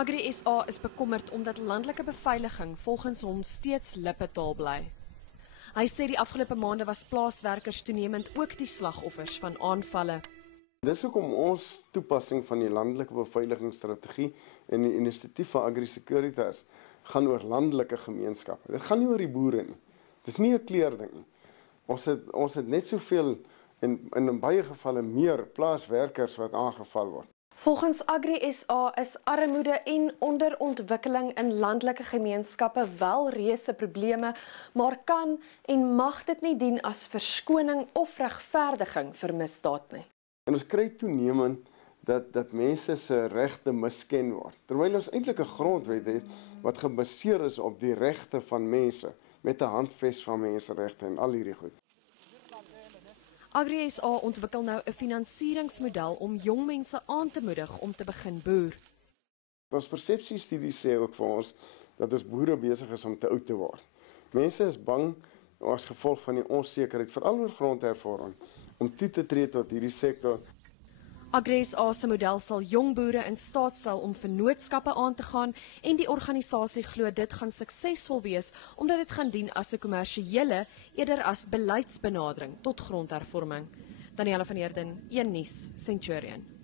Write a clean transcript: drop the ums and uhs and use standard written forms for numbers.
Agri SA is bekommerd omdat landelike beveiliging volgens hom steeds lippetaal bly. Hy sê die afgelope maande was plaaswerkers toenemend ook die slagoffers van aanvalle. Dis hoekom ons toepassing van die landelike beveiligingsstrategie en die inisiatief van Agri-Securitas gaan oor landelike gemeenskappe. Dit gaan nie oor die boere nie. Dis nie 'n kleurding nie. Ons het net soveel en in baie gevalle meer plaaswerkers wat aangeval word. Volgens Agri SA is armoede en onderontwikkeling in landelike gemeenskappe wel reuse probleme, maar kan en mag dit nie dien as verskoning of regverdiging vir misdaad nie. En ons kry toenemend dat mense se regte misken word, terwyl ons eintlik 'n grondwet het wat gebaseer is op die regte van mense, met 'n handves van menseregte en al hierdie goed. Agri SA ontwikkel nou 'n finansieringsmodel om jong mense aan te moedig om te begin boer. Ons persepsiestudies sê ook vir ons dat ons boere besig is om te oud te word. Mense is bang as gevolg van die onsekerheid, veral oor grondhervorming, om toe te tree tot hierdie sektor. Agri SA se model sal jong boere in staat stel om vennootskappe aan te gaan en die organisasie glo dit gaan suksesvol wees omdat dit gaan dien as 'n kommersiële eerder as beleidsbenadering tot grondhervorming. Danielle van Heerden, 1 Nuus, Centurion.